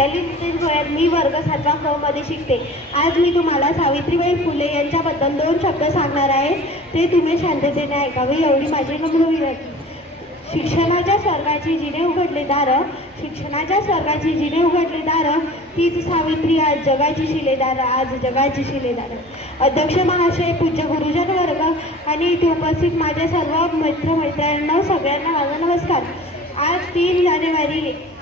मी वर्ग सातवा क्रममध्ये मध्ये शिकते. आज मी तुम्हाला सावित्रीबाई फुले यांच्याबद्दल दोन शब्द सांगणार आहे. ते तुम्ही शांततेने ऐकावे एवढी माझी नम्र विनंती. शिक्षणाच्या स्वर्गाची जिने उघडले दारं शिक्षणाच्या स्वर्गाची जिने उघडले दारं तीच सावित्री आज जगाची शिलेदार आज जगाची शिलेदार. अध्यक्ष महाशय पूज्य गुरुजन वर्ग आणि इथे उपस्थित माझ्या सर्व मित्रमैत्रिणींना सगळ्यांना माझा नमस्कार. आज तीन जानेवारी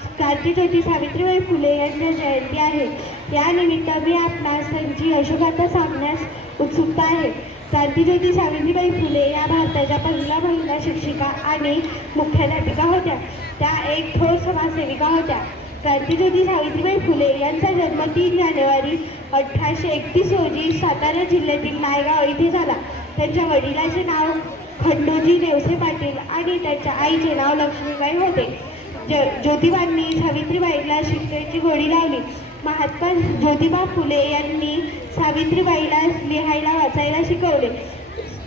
क्रांतीज्योती सावित्रीबाई फुले यांच्या जयंती आहे. यानिमित्त मी आपणास त्यांची यशोगाथा सांगण्यास उत्सुकता आहे. क्रांतीज्योती सावित्रीबाई फुले या भारताच्या पहिल्या महिला शिक्षिका आणि मुख्याध्यापिका होत्या. त्या एक थोर समाजसेविका होत्या. क्रांतीज्योती सावित्रीबाई फुले यांचा जन्म तीन जानेवारी अठराशे एकतीस रोजी सातारा जिल्ह्यातील नायगाव येथे झाला. त्यांच्या वडिलाचे नाव खंडोजी देवसे पाटील आणि त्यांच्या आईचे नाव लक्ष्मीबाई होते. ज ज्योतिबांनी सावित्रीबाईला शिकण्याची गोडी लावली. महात्मा ज्योतिबा फुले यांनी सावित्रीबाईला लिहायला वाचायला शिकवले.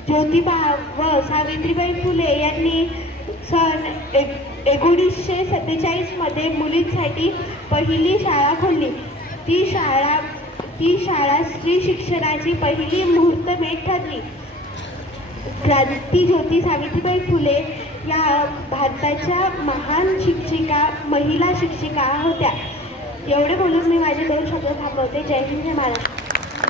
ज्योतिबा व सावित्रीबाई फुले यांनी सन एक एकोणीसशे सत्तेचाळीसमध्ये मुलींसाठी पहिली शाळा खोलली. ती शाळा ती शाळा स्त्री शिक्षणाची पहिली मुहूर्तमेढ ठरली. क्रांती ज्योती सावित्रीबाई फुले या भारताच्या महान शिक्षिका महिला शिक्षिका होत्या. एवढे बोलून मी माझे दोन शब्द थांबवते. जय हिंद जय महाराष्ट्र.